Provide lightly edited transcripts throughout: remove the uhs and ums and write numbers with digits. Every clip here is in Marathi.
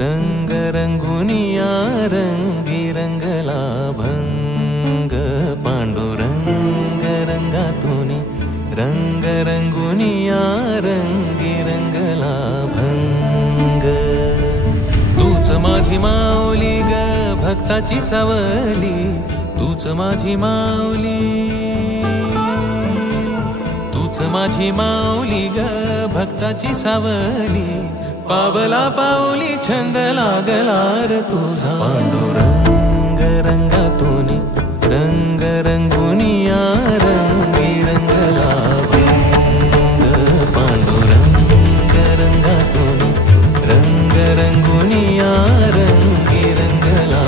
रंग रंगुनिया रंगी रंगला भंग पांडुरंग रंगातुनी रंग रंगुनिया रंगी रंगला भंग तूच माझी माऊली ग भक्ताची सावली तूच माझी माऊली तूच माझी माऊली ग भक्ताची सावली पावला पाऊली छंद लागला रे तुझा पांडुरंग रंगातुनी रंग रंगुनिया रंगी रंगला भंग पांडुरंग रंगातुनी रंग रंगुनिया रंगी रंगला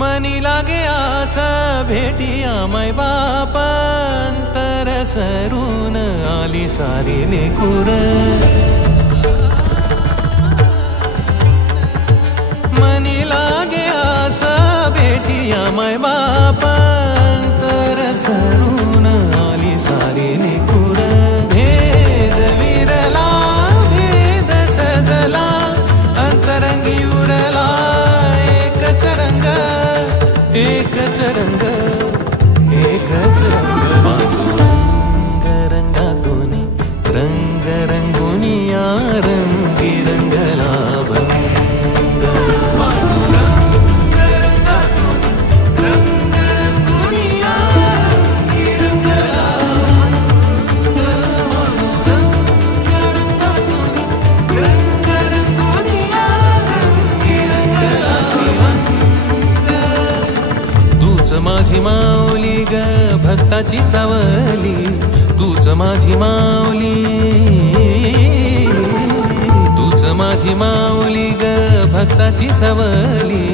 मनी लागे आसा भेटिया मै बाप अंतर सरून आली सारी लेकुर मनी लागे आसा भेटिया मै बाप अंतर सरून आली सारी लेकुर भेद विरला भेद सजला अंतरंगी उरला एकच रंग एकच रंग एकच रंग पांडुरंग रंगातुनी रंग रंगुनिया रंगी रंगला भंग पांडुरंग रंगातुनी रंग रंगुनिया रंगी रंगला भंग पांडुरंग रंगातुनी रंग रंगुनिया रंगी रंगला तूच माझी माऊली ग भक्ताची सावली तूच माझी माऊली तूच माझी माऊली ग भक्ताची सावली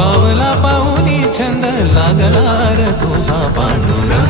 पावला पाऊली छंद लागला रे तुझा पांडुरंग